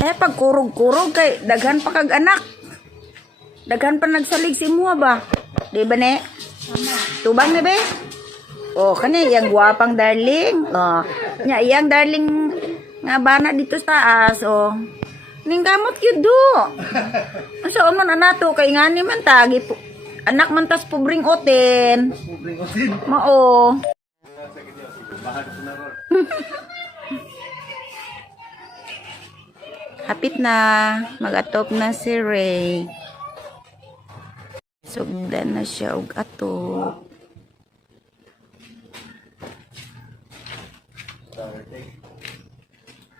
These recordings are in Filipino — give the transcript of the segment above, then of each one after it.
Eh, pag kurog-kurog kay daghan pa kag anak. Daghan pa nagsalig si Mua ba? Di ba ne? Tubang na be? Oh, kani yang guwapang darling. Oh, nya yang darling nga bana dito sa taas. Oh. Ning kamot gyud do. Asa man anato kay ngani man tagi po. Anak man tas pobring oten. Pobring otin. Mao. Hapit na. Mag-atop na si Ray. Sugdan na siya og atop.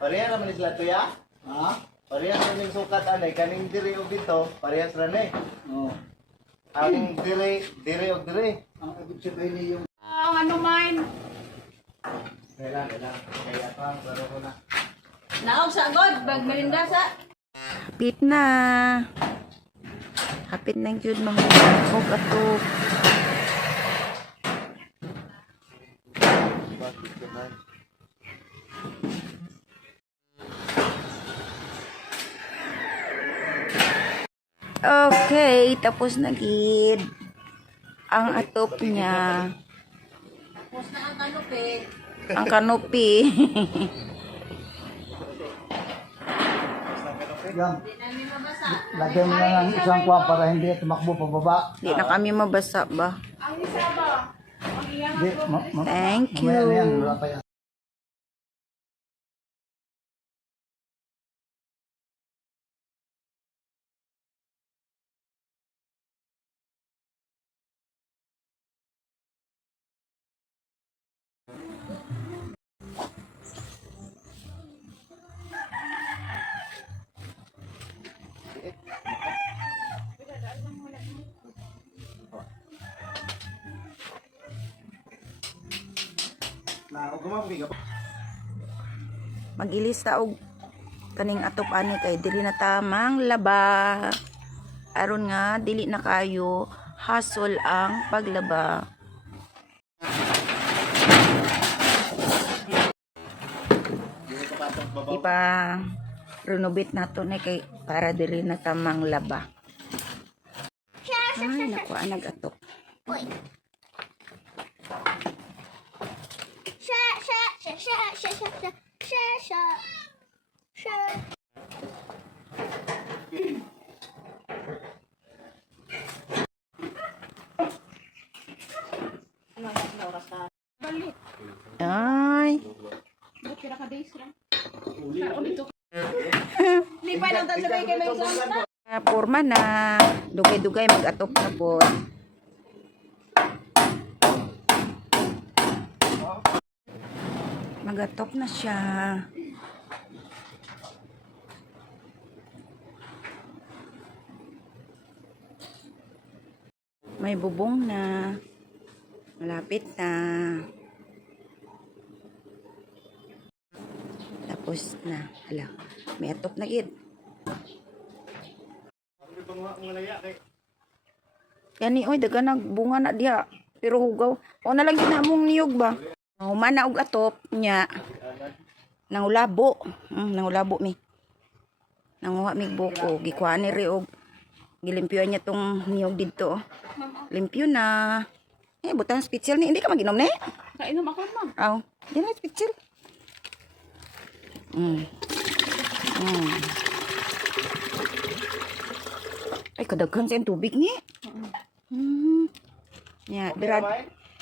Pareha naman sila to ya? Ha? Parehas naman yung sukat anay. Kaning diri o dito, parehas na eh. Oo. Ang diri o diri. Ang ibig sabihin niyo yung... Ano man? Kailan. Kaya pa, baro ko na. Naog sa god, bag merinda sa. Hapit na. Hapit na jud mga og atop. Okay, tapos na gid ang atop niya. Tapos na ang kanopi. Ang kanopi. Yan. Lagyan mo na ng isang kwa para hindi tumakbo pababa. Di na kami mabasa ba? Di, Thank mamaya na yan, you. wala pa yan. Mag-ilista og kaning atop ani kay dili na tamang laba. Aron nga dili na kayo hassle ang paglaba. Ipa renovate nato na kay para dili na tamang laba. Ay, naku, nag-atop. Ay. Porma na. Dugay-dugay mag-atop na po. Mag-atop na siya. May bubong na. Malapit na. Tapos na. Hala. May atop na gid. Gani oy daga nagbunga na diha. Pero hugaw. O na lang gid na mong niyog ba? Humana og atop nya. Nangulabo. Nangulabo mi. Nanguha mi buko. Gikuha ni ri og gilimpyo niya tong niyog dito. Limpyo na. Eh, butang special ni. Hindi ka mag-inom, ne? Kainom ako, ma'am. Aw. Di na special. Ay, kadaghan sa tubig ni. Ya,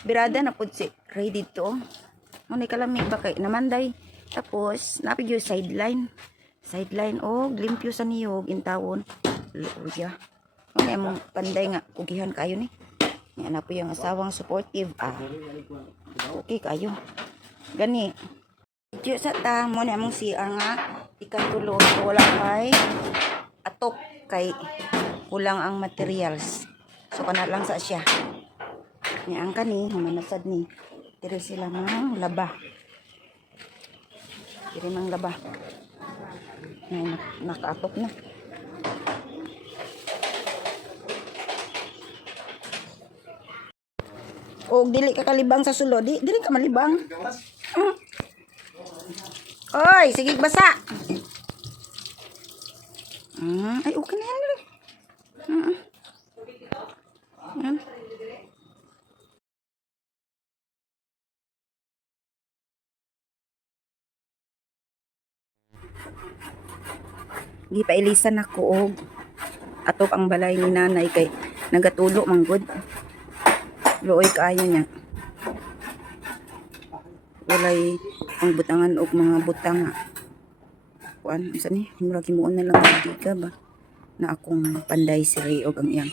birada na pud si Ray dito. Ano kalamig ba kay namanday. Tapos, napig yung sideline. Sideline, limpyo sa niyog, intawon. Luya. Ano yung panday nga, kugihan kayo ni. Yan na po yung asawang supportive. Okay kayo. Gani. Diyo sa ta, mo na mong CR nga. Ikatulog. Wala kay atop kay kulang ang materials. So, kana lang sa siya. Yan ang kani, humanasad ni. Tiri sila mang laba. Tiri mang laba. Nakaatop na. O dili ka kalibang sa sulod, dili ka malibang. Oy, sige basa. Ay, okay na yan. Ah. Yan. Gipailisan ako og atop ang balay ni nanay kay nagatulo manggod. Luoy kaayo niya. Walay ang butangan og mga butang nga. Kuan isa ni mura kimuon na lang diga ba na akong panday si Ray og ang iyang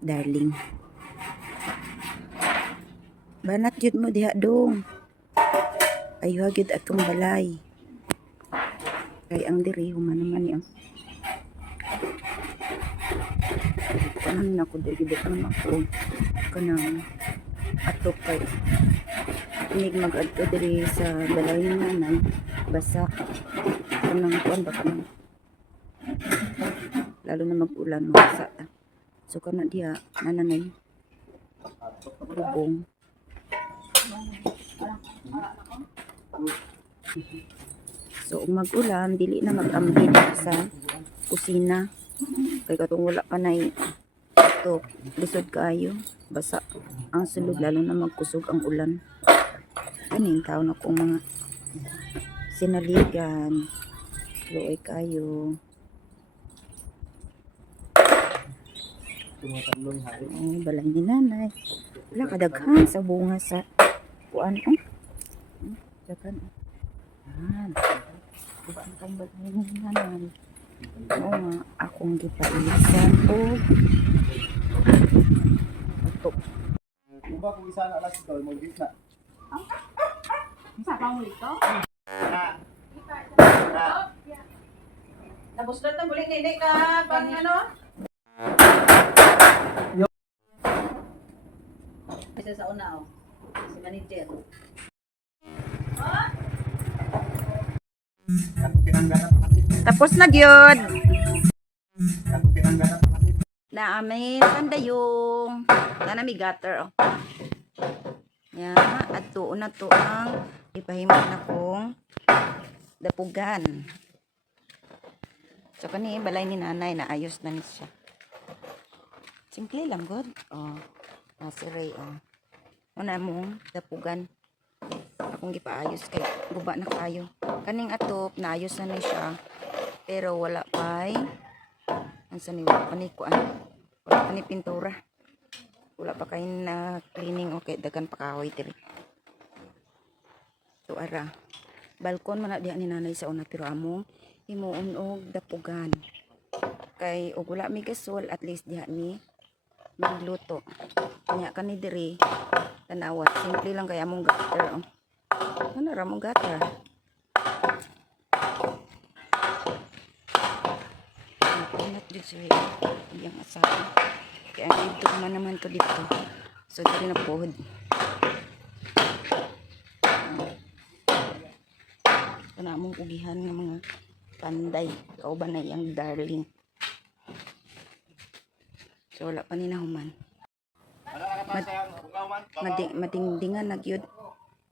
darling. Banat jud mo diha dong. Ayo gyud atong balay. Kay ang diri human naman yang kanang nako dili butang ako kanang atop kay inig mag-adto diri sa balay ni nanay basa kanang kuan ba kanang lalo na mag-ulan basa ta so kana diha nanay bubong so mag-ulan dili na mag-ambit sa kusina kay katong wala pa na ito lisod kaayo basa ang sulod lalo na magkusog ang ulan kaning taon akong mga sinaligan luoy kayo balay ni nanay wala kadaghan sa bunga sa kuan daghan kuan kang balay ni nanay oo nga akong gipailisan o atok Kung ba kung isa na lang ito, mag-gis na. sa pang lito tapos na ito bulik hindi ka pang ano isa sa una si manager tapos na gyud na amin pandayong nanami gutter ya adto na to ang ipahimot na kong dapugan so kani balay ni nanay na ayos na ni siya simple lang good si Ray una mong dapugan akong gipaayos kay guba na kayo kaning atop naayos na ni siya pero wala pay ansa ni wala pa ni kuan wala pa ni pintura wala pa kay na cleaning okay dagan pa kahoy diri so ara balkon man na diha ni nanay sa una pero among himuon og dapugan kay og wala mi gasol at least diha ni magluto kanya kani diri tanawa simple lang kay among gutter ano ra mong gutter pinat jud siya iyang asawa kaya ang dito naman to dito so diri na pohod kana among ugihan nga mga panday kauban na iyang darling so wala pa ni nahuman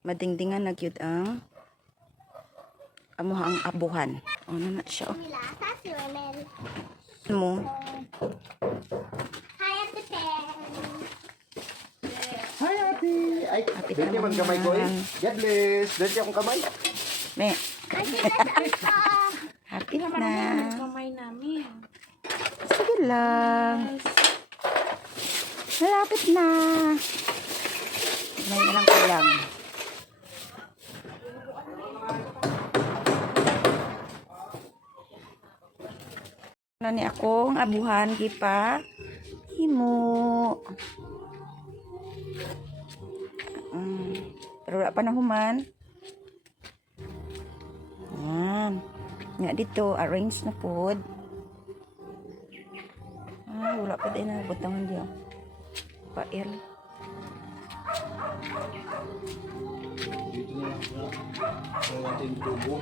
madingdingan na gyud ang amuha ang abuhan ano na siya mo Hi, Ate! Ay, dito man kamay ko eh. God bless. Dito akong kamay. me happy na Kamay namin. sige lang malapit na may na lang kulang na ni akong abuhan gipa himo pero wala pa nahuman yan nga dito arrange na pod wala pa din na butangan diyo pail Dito na lang sa ating tubo.